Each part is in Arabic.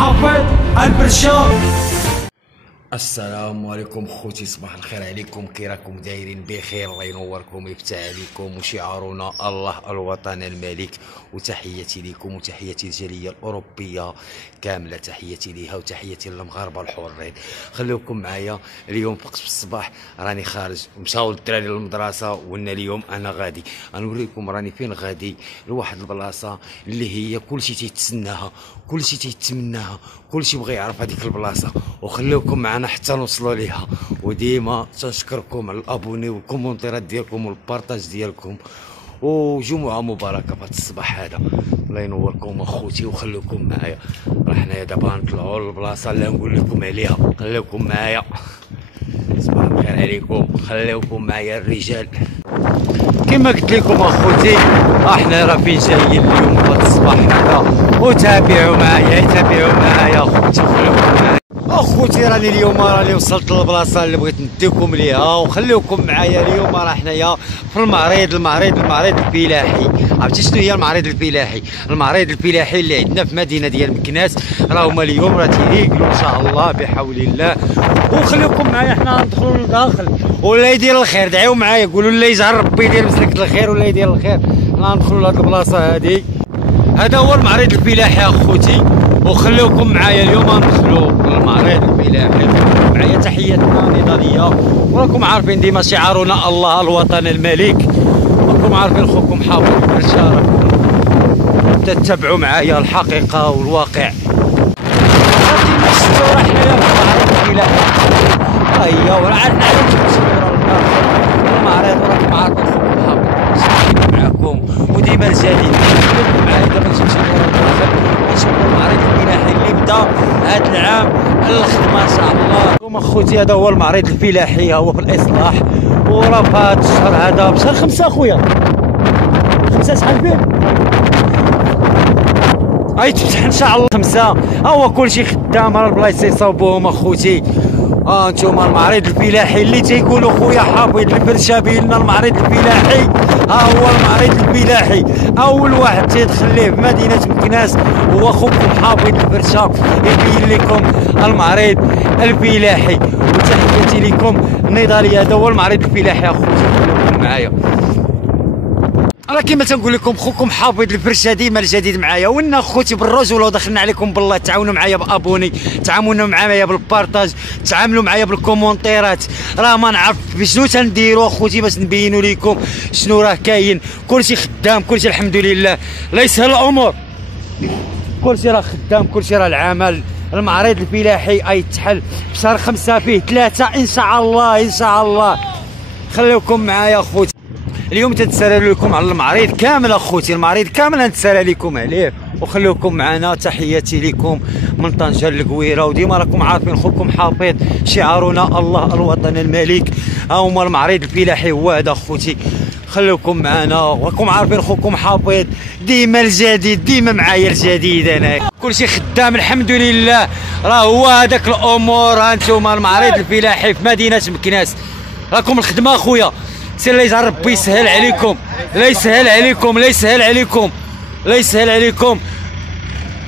حافظ البرشا. السلام عليكم خوتي، صباح الخير عليكم، كي راكم دايرين بخير؟ الله ينوركم ويفتح عليكم. وشعارنا الله الوطن الملك، وتحياتي لكم وتحياتي للجاليه الاوروبيه كامله، تحياتي ليها وتحياتي للمغاربه الحرين. خليكم معايا اليوم في الصباح، راني خارج، مشاو الدراري للمدرسه وانا اليوم انا غادي غنوريكم راني فين غادي، لواحد البلاصه اللي هي كلشي تيتسناها، كلشي تيتمناها، كلشي بغى يعرف هذيك البلاصه. وخليكم معنا حتى نوصلوا ليها. وديما تنشكركم على الابوني والكومونتيرات ديالكم والبارطاج ديالكم، وجمعه مباركه في هذا الصباح هذا. الله ينوركم اخوتي، وخليكم معايا. راه حنايا دابا نطلعوا للبلاصه اللي نقول لكم عليها. خليكم معايا، صباح الخير عليكم، خليكم معايا الرجال. كما قلت لكم اخوتي، احنا راه فين جايين اليوم في هذا الصباح هذا، وتابعوا معايا اخوتي، خليكم معايا اخوتي. راني اليوم وصلت للبلاصه اللي بغيت نديكم ليها، وخليكم معايا. اليوم راه حنايا في المعرض الفلاحي. عرفتي شنو هي المعرض الفلاحي؟ المعرض الفلاحي اللي عندنا في مدينه ديال مكناس، راه هما اليوم راه تيريقلوا ان شاء الله بحول الله. وخليكم معايا، حنا ندخلوا لداخل ولا يدير الخير. دعيو معايا، قولوا لي يجعل ربي يدير مسلك الخير ولا يدير الخير. حنا ندخلوا لهاد البلاصه هادي، هذا هو المعرض الفلاحي اخوتي. وخليكم معايا اليوم ندخلوا للمعرض الفلاحي. معايا تحياتنا نضاليه، وراكم عارفين ديما شعارنا الله الوطن الملك. راكم عارفين خوكم حافظ البرشا، تتبعوا معايا الحقيقه والواقع. كيما شفتوا راه حنايا في المعرض الفلاحي، هيا وراه عندنا المعرض. وراكم عارفين خوكم حافظ معاكم وديما الجديد. خليكم معايا دابا نمشيو نشوفوا المعرض الفلاحي اللي بدا هذا العام الخدمه ان شاء الله. انتم اخوتي، هذا هو المعرض الفلاحي، هو في الاصلاح، وراه في هذا الشهر هذا بشهر 5 اخويا. 5 شحال فيه؟ غيتفتح ان شاء الله 5. هو كلشي خدام، راه البلايص يصاوبوهم اخوتي. انتوما المعرض الفلاحي اللي تيقولوا خويا حافظ البرشا بين لنا المعرض الفلاحي. ها هو المعرض الفلاحي، اول واحد تيدخل ليه في مدينه مكناس هو خوكم حافظ البرشا، يبين لكم المعرض الفلاحي. وتحياتي لكم النضاليه، هذا هو المعرض الفلاحي اخوتي. خليكم معايا، راه كيما تنقول لكم خوكم حافظ البرشا ديما الجديد معايا. وإنا اخوتي بالرجوله، ودخلنا عليكم بالله. تعاونوا معايا بابوني، تعاونوا معايا بالبارطاج، تعاملوا معايا بالكومونتيرات. راه ما نعرف بشنو تنديروا اخوتي باش نبينوا لكم شنو راه كاين. كلشي خدام، كلشي الحمد لله، لا يسهل الامور، كلشي راه خدام، كلشي راه العمل. المعرض الفلاحي يتحل بشهر 5 فيه 3 ان شاء الله. خليكم معايا اخوتي. اليوم تتسالى لكم على المعرض كامل اخوتي، المعرض كامل نتسالى لكم عليه. وخليكم معنا، تحياتي لكم من طنجة للقويره. وديما راكم عارفين خوكم حافظ شعارنا الله الوطن الملك. ها هما المعرض الفلاحي هو هذا اخوتي. خليكم معنا، وراكم عارفين خوكم حافظ ديما الجديد، ديما معايا الجديد. انا كلشي خدام الحمد لله، راه هو هذاك الامور. ها انتوما المعرض الفلاحي في مدينه مكناس، راكم الخدمه اخويا. سير الله يجعل ربي يسهل عليكم، لا يسهل عليكم.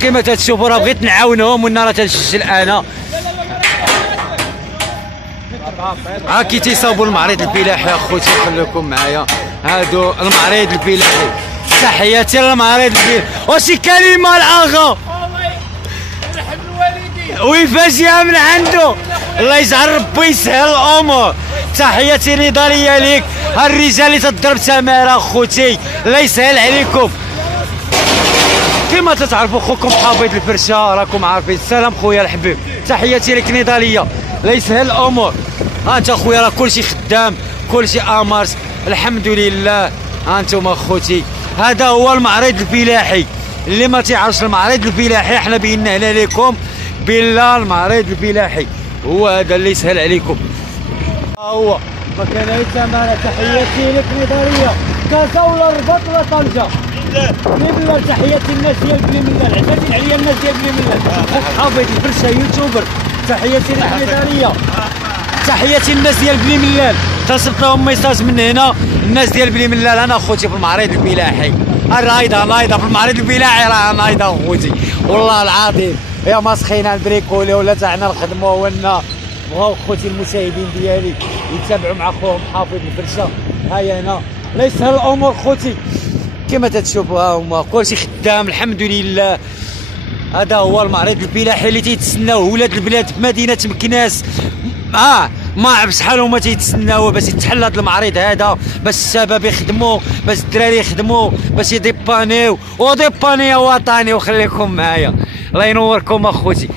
كما تتشوفوا راه بغيت نعاونهم، وانا راه تنشل انا. كي تيصاوبوا المعرض الفلاحي اخوتي. خليكم معايا، هادو المعرض الفلاحي. تحياتي للمعرض الفلاحي. وشي كلمه الاخا ويفاجئها من عنده. الله يجعل ربي يسهل الامور. تحياتي نضاليه ليك، الرجال اللي تضرب تماره اخوتي، الله يسهل عليكم. كما تتعرفوا خوكم حافظ البرشا، راكم عارفين. السلام خويا الحبيب، تحياتي لك نضاليه، الله يسهل الامور. ها انت خويا راه كلشي خدام، كلشي امارس الحمد لله. ها انتم اخوتي، هذا هو المعرض الفلاحي. اللي ما تيعرفش المعرض الفلاحي، احنا بينا هنا لكم بالله. المعرض الفلاحي هو هذا اللي يسهل عليكم. هو مكان تماره. تحياتي لك نضاليه، كازا ولا الرباط ولا طنجه. بالله تحياتي الناس ديال بلي ملال، عزازين عليا الناس ديال بلي ملال. حافظ البرشا يوتيوبر. تحياتي لك نضاليه، تحياتي الناس ديال بلي ملال. تصيفط لهم ميساج من هنا الناس ديال بلي ملال. انا اخوتي في المعرض الفلاحي، نايضه في المعرض الفلاحي، راه نايضه اخوتي والله العظيم. يا مسخينا البريكولي ولا تاعنا نخدموا ولنا بغاو خوتي المشاهدين ديالي يتابعوا مع خوهم حافظ البرشا. هيا انا ليس الامور خوتي كما تتشوفوا، ها هما كلشي خدام الحمد لله. هذا هو المعرض الفلاحي اللي تيتسناوه ولاد البلاد في مدينه مكناس. ما بشحال هما تيتسناوه باش يتحل هذا المعرض هذا، باش الشباب يخدموا، باش الدراري يخدموا، باش يديبانيو وديبانيا وطني. وخليكم معايا، الله ينوركم اخوتي.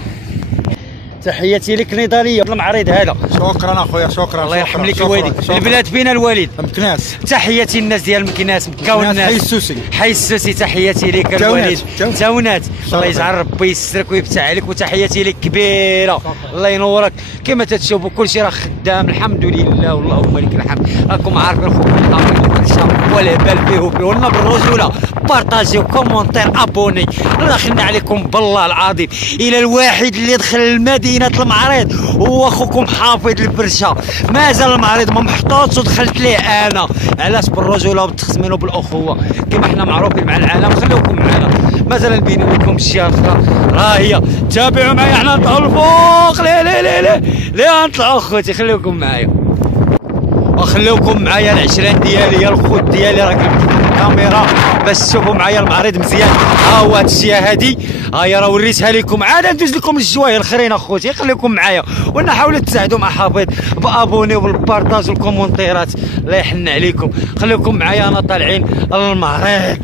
تحياتي لك نضاليه المعرض هذا. شكرا اخويا، شكرا. الله يرحم لك الوالد. البلاد فين الوالد؟ مكناس. تحياتي الناس ديال مكناس، مكه والناس. حي السوسي. حي السوسي، تحياتي لك الوالد. تاونات. الله يجعل ربي يسترك ويفتح عليك، وتحياتي لك كبيره. الله ينورك. كما تتشوفوا كلشي راه خدام الحمد لله، واللهم لك الحمد. راكم عارفين خوكم حافظ البرشا والهبال فيه ولنا بالرجوله. بارطاجيو، كومونتير، ابوني. الله يخلينا عليكم بالله العظيم. الى الواحد اللي دخل مدينه المعرض هو اخوكم حافظ البرشا. مازال المعرض ما محطوطش ودخلت ليه انا. علاش؟ بالرجوله وبالتخزمين وبالاخوه كما حنا معروفين مع العالم. خليكم معنا، مازال نبين لكم اشياء اخرى راه هي. تابعوا معايا، حنا نطلعوا الفوق. لا نطلعوا اخوتي، خليكم معايا وخليكم معايا. العشرين ديالي يا الخوت ديالي راه كنفتح الكاميرا باش تشوفوا معايا المعرض مزيان. ها هو هاد الشيء هادي، هيا راه وريتها لكم. عاد ندوز لكم الجوايه الاخرين اخوتي، خليكم معايا ونحاولوا تساعدوا مع حافظ بابوني وبالبارطاج والكومونتيرات. الله يحن عليكم، خليكم معايا. انا طالعين المعرض.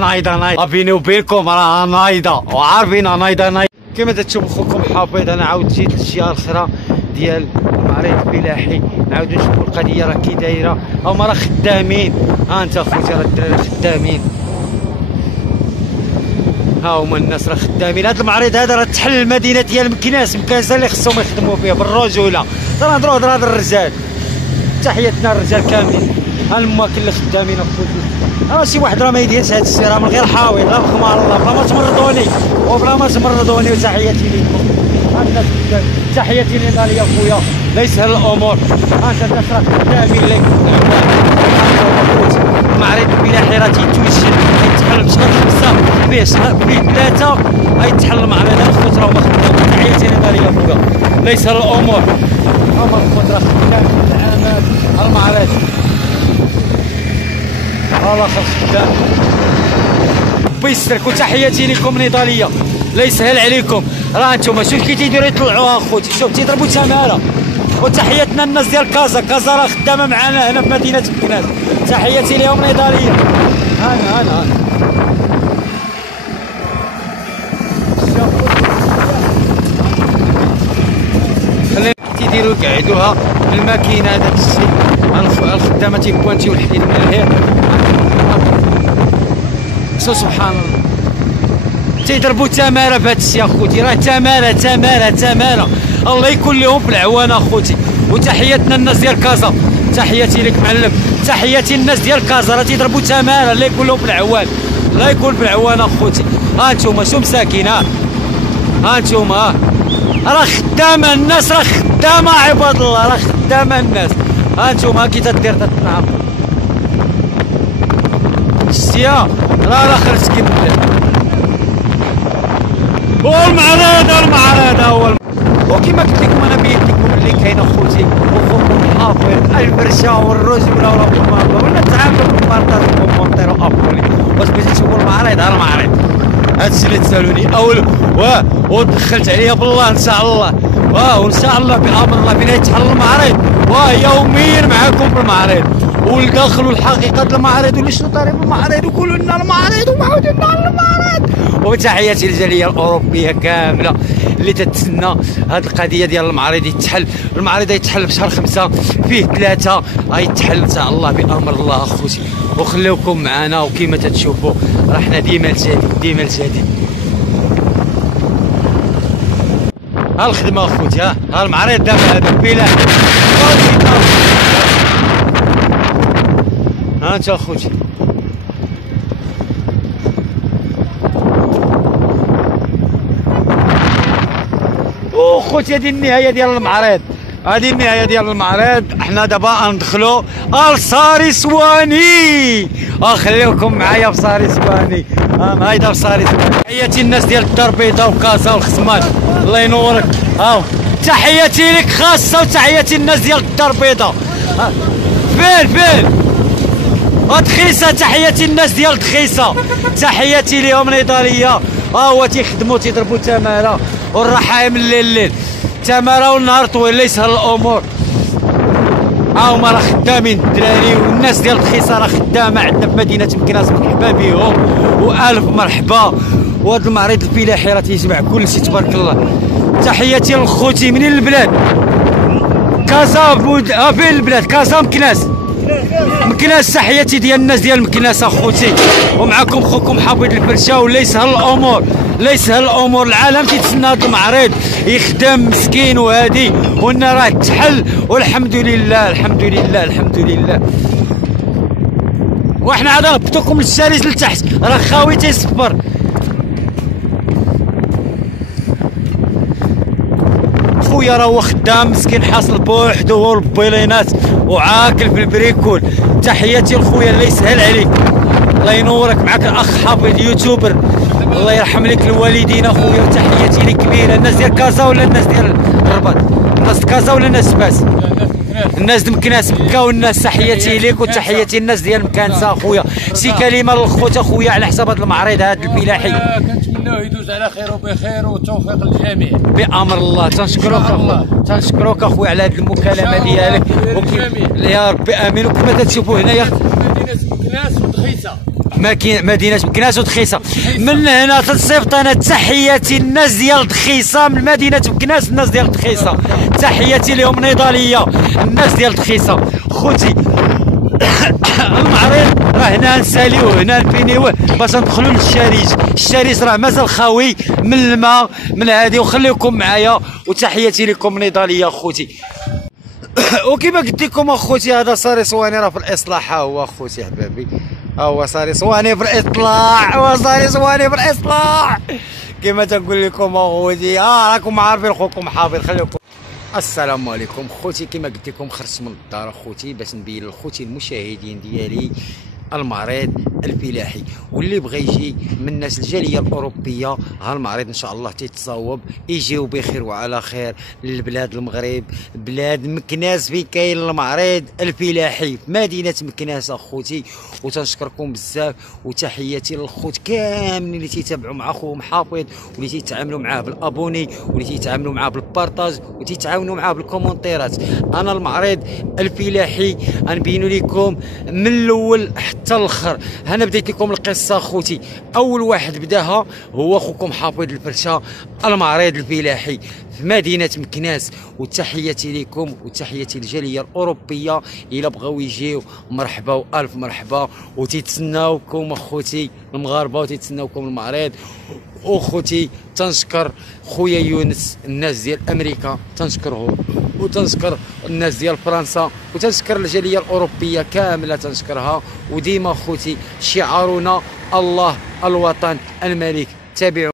نايضه بيني وبينكم راه نايضه، وعارفين نايضه. كما تشوفوا خوكم حافظ، انا عاود جيت للاشياء الاخرى ديال المعرض الفلاحي. نعاودو نشوفوا القضيه راه كي دايره. هما راه خدامين. ها انت اخوتي راه الدراري خدامين. ها هما الناس راه خدامين. هذا المعرض هذا راه تحل المدينه ديال مكناس اللي خصهم يخدموا فيه بالرجوله. نهضروا هضره هذا الرجال. تحياتنا الرجال كاملين. ها الما كل خدامين اخوتي. راه شي واحد راه ما يديرش هذا الشيء، راه من غير حاوي. لا بخمار الله، بلا ما تمرضوني وبلا ما تمرضوني. وتحياتي لكم. الناس تحياتي لنا يا خويا، ليس الامور. انت الناس راه خدامين لك. المعرض الفلاحي راه تيتوجد، يتحل بشهر 5 فيه شهر فيه 3 غيتحل المعرض. الخوت راهما خدامين. تحياتي لنا يا خويا، ليس الامور. هما الخوت راه خدامين في العمل. المعرض والله خدام. ربي يسترك. وتحياتي لكم نضاليه، لا يسهل عليكم. راه انتم شوف كي تيديروا يطلعوها اخوتي، شوف تيضربوا تماره. وتحياتنا الناس ديال كازا راه خدامه معنا هنا في مدينه مكناس. تحياتي لهم نضاليه. انا خلينا تيديروا يقعدوها الماكينه. هذاك الشيء الخدامه تيبوانتيو الحديد من الهير. سبحان الله، تيضربوا تماره في هذا الشيء اخوتي. راه تماره. الله يكون لهم في العوان اخوتي. وتحياتنا الناس ديال كازا، تحياتي لك معلم. تحياتي الناس ديال كازا راه تيضربوا تماره. الله يكون لهم في العوان، الله يكون في العوان اخوتي. ها انتم شو مساكين. ها انتم راه خدامه الناس، راه خدامه عباد الله، راه خدامه الناس. ها انتم كي تدير تتنعم الشتيا راه خرجت كي بدات. والمعرض هو وكما قلت لكم انا بينت لكم اللي كاين اخوتي وخوكم حافظ البرشا والرجوله وربما ولا تعاملوا بالبارطاج والكومونتير وابوني. واش بغيتي تشوفوا المعرض؟ ها المعرض هادشي اللي تسالوني اول ودخلت عليا بالله ان شاء الله. وان شاء الله بامر الله فين يتحل المعرض يوميا معاكم في المعرض والداخل والحقيقه المعرض واللي شنو طاري المعرض وقولوا لنا المعرض وعاودوا لنا المعرض. وتحياتي للجاليه الاوروبيه كامله اللي تتسنى هذه القضيه ديال المعرض يتحل. المعرض يتحل في شهر 5 فيه 3 غيتحل ان شاء الله بامر الله اخوتي. وخليوكم معنا وكما تتشوفوا راه حنا ديما الجديد. ها الخدمه اخوتي. ها المعرض دابا هذا الفلاح. ها انت اخوتي خوتي. هذه النهايه ديال المعرض. احنا دابا ندخلوا لصاري سواني. خليوكم معايا في صاري سواني. هايدا صاري. تحياتي الناس ديال الدار البيضاء وكازا والخصمان، الله ينورك. هاو تحياتي لك خاصه، وتحياتي الناس ديال الدار البيضاء. فين دخيسه، تحياتي الناس ديال دخيسه، تحياتي ليهم نضاليه. ها هو تيخدموا تيضربوا تماره والرحايم من الليل تماره والنهار طويل، لا يسهل الامور. ها هما راه خدامين الدراري، والناس ديال دخيسه راه خدامه عندنا في مدينه مكناس. مرحبا بهم والف مرحبا. وهذا المعرض الفلاحي راه تيجمع كلشي تبارك الله. تحياتي لخوتي منين البلاد؟ كازا فين البلاد؟ كازا مكناس. تحياتي ديال الناس ديال مكناس اخوتي، ومعكم خوكم حافظ الفرشه. ولا يسهل الامور، العالم تيتسنى هذا المعرض يخدم مسكين وهادي، ونا راه تحل والحمد لله. وحنا عاد نهبطوكم للشارج لتحت، راه خاوي تيصبر. خويا راه هو خدام مسكين حاصل بوحدو هو البيلينات وعاكل في البريكول. تحياتي لخويا الله يسهل عليك، الله ينورك. معك الاخ حافظ يوتيوبر، الله يرحم لك الوالدين اخويا. وتحياتي لي كبيره. الناس ديال كازا ولا الناس ديال الرباط؟ الناس كازا ولا الناس باس؟ الناس د مكناس مكه والناس. تحياتي ليك وتحياتي الناس ديال مكانسه اخويا. شي كلمه للخوت اخويا على حساب هذا المعرض هذا الفلاحي؟ كنتمناوه يدوز على خير وبخير والتوفيق للجميع بامر الله. تنشكروك اخويا على هذه المكالمه ديالك. يا ربي امين. وكما تشوفوا هنايا مدينه مكناس ودخيسه، مدينه مكناس ودخيسه. من هنا تنصيفط انا تحياتي الناس ديال دخيسه، من مدينه مكناس الناس ديال دخيسه، تحياتي لهم نضاليه الناس ديال دخيسه. خوتي المعرض راه هنا نساليوه، هنا نبينيوه باش ندخلوا للشارج راه مازال خاوي من الماء من هادي. وخليكم معايا وتحياتي لكم نضاليه خوتي. وكيما قلت لكم اخوتي هذا صاري صواني راه في الاصلاح. ها هو اخوتي حبابي، ها هو صاري صواني في الاصلاح، كيما تنقول لكم اخوتي. راكم عارفين خوكم حافظ. خليكم. السلام عليكم خوتي. كما قلت لكم خرجت من الدار اخوتي باش نبين لخوتي المشاهدين ديالي المعرض الفلاحي، واللي بغى يجي من الناس الجاليه الاوروبيه. ها المعرض ان شاء الله تيتصاوب يجيو بخير وعلى خير للبلاد المغرب، بلاد مكناس. في كاين المعرض الفلاحي في مدينه مكناس اخوتي. وتنشكركم بزاف، وتحياتي للخوت كاملين اللي تيتابعوا مع خوهم حافظ، واللي تيتعاملوا معاه بالابوني، واللي تيتعاملوا معاه بالبارطاج، وتيتعاونوا معاه بالكومونتيرات. انا المعرض الفلاحي غنبين لكم من الاول حتى الاخر. انا بديت لكم القصه اخوتي. اول واحد بداها هو خوكم حافظ الفرشه، المعرض الفلاحي في مدينه مكناس. وتحياتي لكم وتحياتي للجاليه الاوروبيه. الا بغاو يجيو مرحبا والف مرحبا، وتيتسناوكم اخوتي المغاربه وتيتسناوكم المعرض. اخوتي تنشكر خويا يونس، الناس ديال امريكا تنشكرهم، وتنشكر الناس ديال فرنسا، وتنشكر الجاليه الاوروبيه كامله تنشكرها. وديما اخوتي شعارنا الله الوطن الملك. تابعوا.